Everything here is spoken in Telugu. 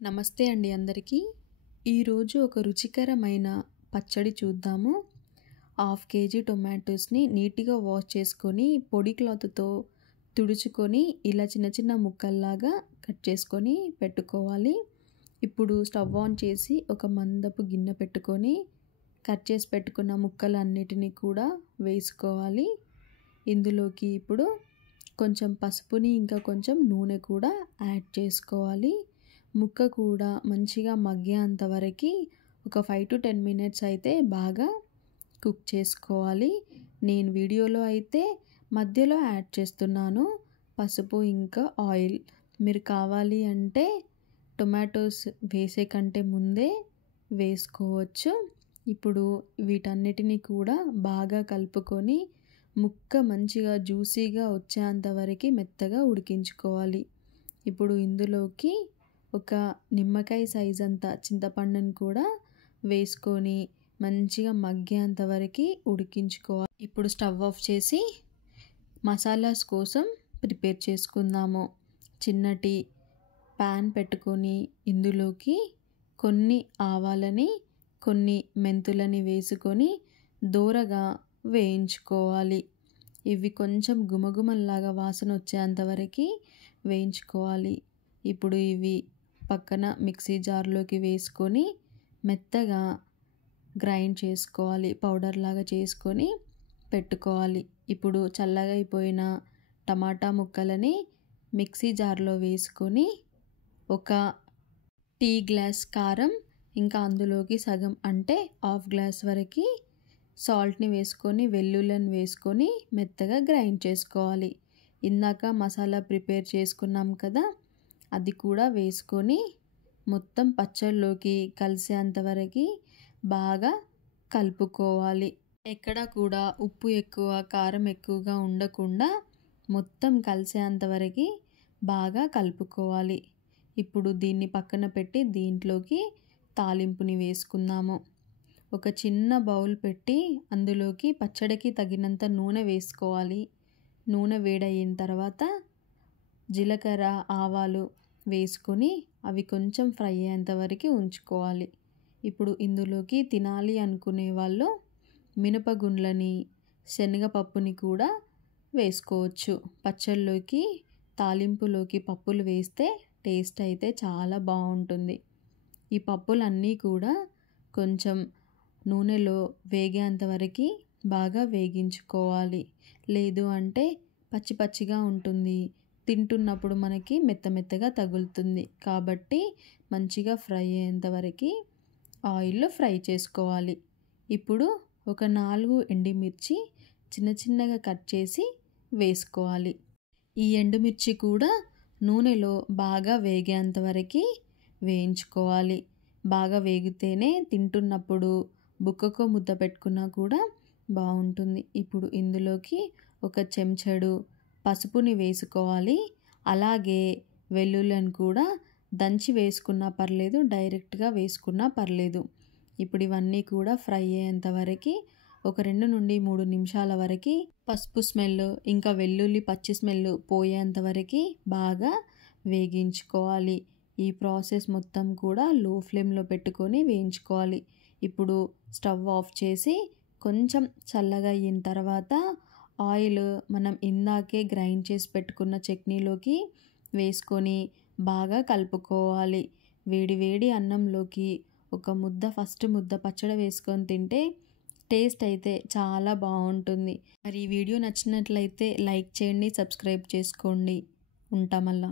నమస్తే అండి అందరికీ. ఈరోజు ఒక రుచికరమైన పచ్చడి చూద్దాము. 1/2 కేజీ టొమాటోస్ని నీట్గా వాష్ చేసుకొని పొడి క్లాత్తో తుడుచుకొని ఇలా చిన్న చిన్న ముక్కల్లాగా కట్ చేసుకొని పెట్టుకోవాలి. ఇప్పుడు స్టవ్ ఆన్ చేసి ఒక మందపు గిన్నె పెట్టుకొని కట్ చేసి పెట్టుకున్న ముక్కలన్నిటినీ కూడా వేసుకోవాలి. ఇందులోకి ఇప్పుడు కొంచెం పసుపుని ఇంకా కొంచెం నూనె కూడా యాడ్ చేసుకోవాలి. ముక్క కూడా మంచిగా మగ్గేంత వరకు ఒక 5 to 10 minutes అయితే బాగా కుక్ చేసుకోవాలి. నేను వీడియోలో అయితే మధ్యలో యాడ్ చేస్తున్నాను పసుపు ఇంకా ఆయిల్. మీరు కావాలి అంటే టొమాటోస్ వేసే కంటే ముందే వేసుకోవచ్చు. ఇప్పుడు వీటన్నిటిని కూడా బాగా కలుపుకొని ముక్క మంచిగా జ్యూసీగా వచ్చేంత వరకు మెత్తగా ఉడికించుకోవాలి. ఇప్పుడు ఇందులోకి ఒక నిమ్మకాయ సైజ్ అంత చింతపండుని కూడా వేసుకొని మంచిగా మగ్గేంత వరకు ఉడికించుకోవాలి. ఇప్పుడు స్టవ్ ఆఫ్ చేసి మసాలాస్ కోసం ప్రిపేర్ చేసుకుందాము. చిన్నటి ప్యాన్ పెట్టుకొని ఇందులోకి కొన్ని ఆవాలని కొన్ని మెంతులని వేసుకొని దోరగా వేయించుకోవాలి. ఇవి కొంచెం గుమగుమల్లాగా వాసన వచ్చేంత వరకు వేయించుకోవాలి. ఇప్పుడు ఇవి పక్కన మిక్సీ జార్లోకి వేసుకొని మెత్తగా గ్రైండ్ చేసుకోవాలి, పౌడర్ లాగా చేసుకొని పెట్టుకోవాలి. ఇప్పుడు చల్లగా అయిపోయిన టమాటా ముక్కలని మిక్సీ జార్లో వేసుకొని ఒక టీ గ్లాస్ కారం ఇంకా అందులోకి సగం అంటే 1/2 గ్లాస్ వరకు సాల్ట్ని వేసుకొని వెల్లుల్లిని వేసుకొని మెత్తగా గ్రైండ్ చేసుకోవాలి. ఇందాక మసాలా ప్రిపేర్ చేసుకున్నాం కదా, అది కూడా వేసుకొని మొత్తం పచ్చళ్ళలోకి కలిసేంత వరకు బాగా కలుపుకోవాలి. ఎక్కడ కూడా ఉప్పు ఎక్కువ కారం ఎక్కువగా ఉండకుండా మొత్తం కలిసేంత వరకు బాగా కలుపుకోవాలి. ఇప్పుడు దీన్ని పక్కన పెట్టి దీంట్లోకి తాలింపుని వేసుకుందాము. ఒక చిన్న బౌల్ పెట్టి అందులోకి పచ్చడికి తగినంత నూనె వేసుకోవాలి. నూనె వేడయిన తర్వాత జీలకర్ర ఆవాలు వేసుకొని అవి కొంచెం ఫ్రై అయ్యేంత వరకు ఉంచుకోవాలి. ఇప్పుడు ఇందులోకి తినాలి అనుకునే వాళ్ళు మినపగుండ్లని శనగపప్పుని కూడా వేసుకోవచ్చు. పచ్చళ్ళలోకి తాలింపులోకి పప్పులు వేస్తే టేస్ట్ అయితే చాలా బాగుంటుంది. ఈ పప్పులన్నీ కూడా కొంచెం నూనెలో వేగేంత వరకు బాగా వేగించుకోవాలి. లేదు అంటే పచ్చి పచ్చిగా ఉంటుంది, తింటున్నప్పుడు మనకి మెత్తగా తగులుతుంది. కాబట్టి మంచిగా ఫ్రై అయ్యేంత వరకు ఆయిల్లో ఫ్రై చేసుకోవాలి. ఇప్పుడు ఒక 4 ఎండుమిర్చి చిన్న చిన్నగా కట్ చేసి వేసుకోవాలి. ఈ ఎండుమిర్చి కూడా నూనెలో బాగా వేగేంత వరకు వేయించుకోవాలి. బాగా వేగితేనే తింటున్నప్పుడు బుక్కకో ముద్ద పెట్టుకున్నా కూడా బాగుంటుంది. ఇప్పుడు ఇందులోకి ఒక చెంచాడు పసుపుని వేసుకోవాలి. అలాగే వెల్లుల్లిని కూడా దంచి వేసుకున్నా పర్లేదు, డైరెక్ట్గా వేసుకున్నా పర్లేదు. ఇప్పుడు ఇవన్నీ కూడా ఫ్రై అయ్యేంత వరకు ఒక 2 నుండి 3 నిమిషాల వరకు పసుపు స్మెల్ ఇంకా వెల్లుల్లి పచ్చి స్మెల్ పోయేంత వరకు బాగా వేగించుకోవాలి. ఈ ప్రాసెస్ మొత్తం కూడా లో ఫ్లేమ్లో పెట్టుకొని వేయించుకోవాలి. ఇప్పుడు స్టవ్ ఆఫ్ చేసి కొంచెం చల్లగా అయిన తర్వాత ఆయిల్ మనం ఇందాకే గ్రైండ్ చేసి పెట్టుకున్న చట్నీలోకి వేసుకొని బాగా కలుపుకోవాలి. వేడి వేడి అన్నంలోకి ఒక ముద్ద ఫస్ట్ ముద్ద పచ్చడి వేసుకొని తింటే టేస్ట్ అయితే చాలా బాగుంటుంది. మరి ఈ వీడియో నచ్చినట్లయితే లైక్ చేయండి, సబ్స్క్రైబ్ చేసుకోండి. ఉంటామల్లా.